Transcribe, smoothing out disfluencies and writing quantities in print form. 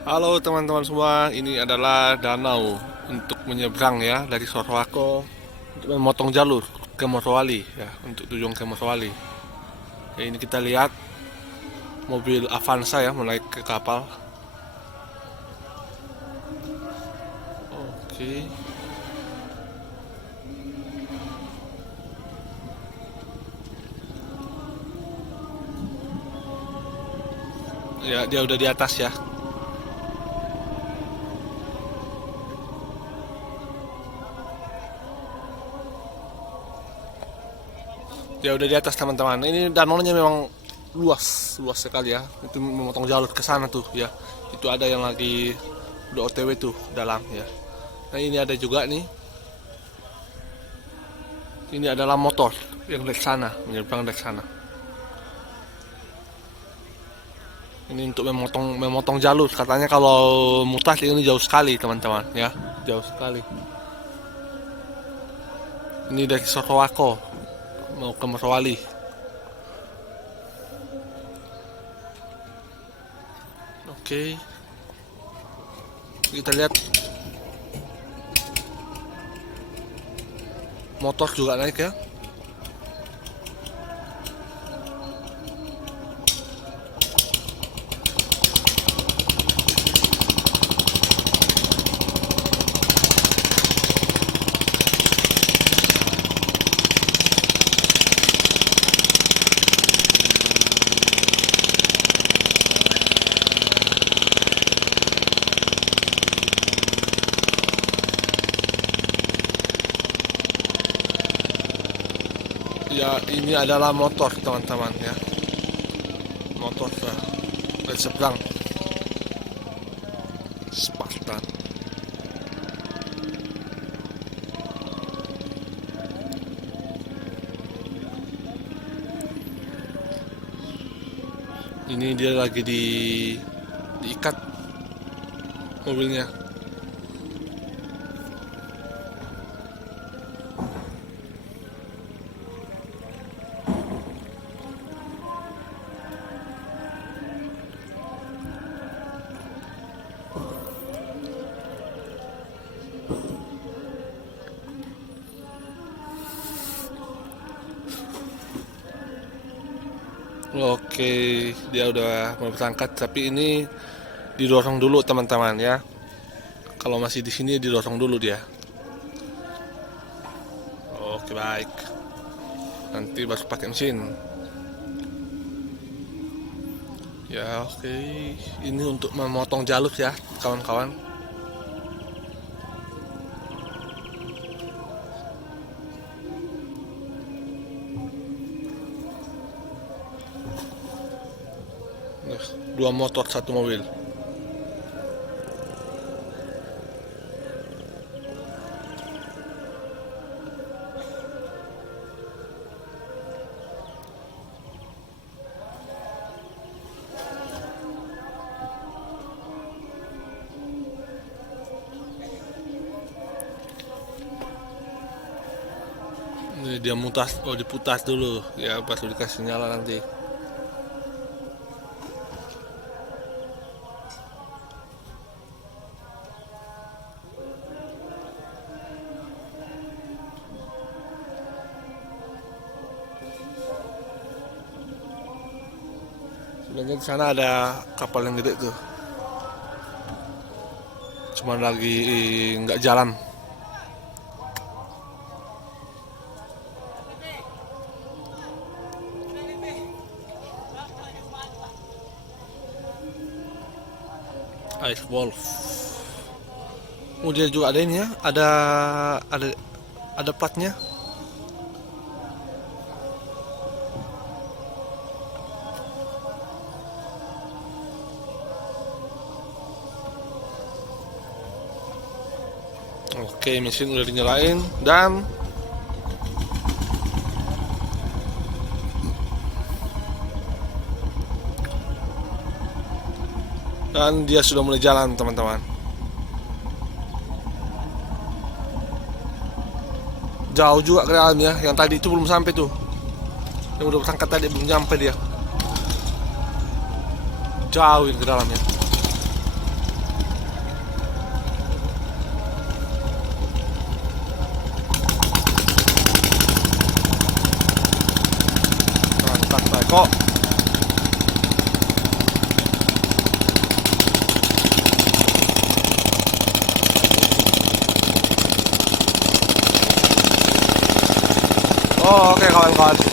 Halo teman-teman semua, ini adalah danau untuk menyeberang ya dari Sorowako untuk memotong jalur ke Morowali ya, untuk tujuan ke Morowali. Ya, ini kita lihat mobil Avanza ya menaik ke kapal. Oke. Ya, dia udah di atas ya. Dia udah di atas teman-teman. Ini danaunya memang luas, luas sekali ya. Itu memotong jalur ke sana tuh ya. Itu ada yang lagi udah OTW tuh dalam ya. Nah, ini ada juga nih. Ini adalah motor yang dari sana, menyeberang dari sana. Ini untuk memotong jalur. Katanya kalau mutas ini jauh sekali teman-teman ya, jauh sekali. Ini dari Sorowako mau ke Morowali. Oke, kita lihat motor juga naik ya. Ya, ini adalah motor teman-teman ya, motor dari seberang Spartan. Ini dia lagi diikat mobilnya. Oke, dia udah mau berangkat, tapi ini didorong dulu teman-teman ya. Kalau masih di sini didorong dulu dia. Oke, baik. Nanti baru pakai mesin. Ya, oke. Ini untuk memotong jalur ya, kawan-kawan. Dua motor satu mobil. Ini dia mutas, oh diputas dulu ya, baru dikasih nyala nanti. Sebenarnya di sana ada kapal yang gede tuh, cuman lagi nggak jalan. Ice Wolf. Oh, dia juga ada ini ya, ada ada platnya. Oke, mesin udah dinyalain dan dia sudah mulai jalan teman-teman. Jauh juga ke dalam ya, yang tadi itu belum sampai tuh, yang udah berangkat tadi belum nyampe dia, jauh ke dalamnya. Sorowako. Oh, oke kawan-kawan.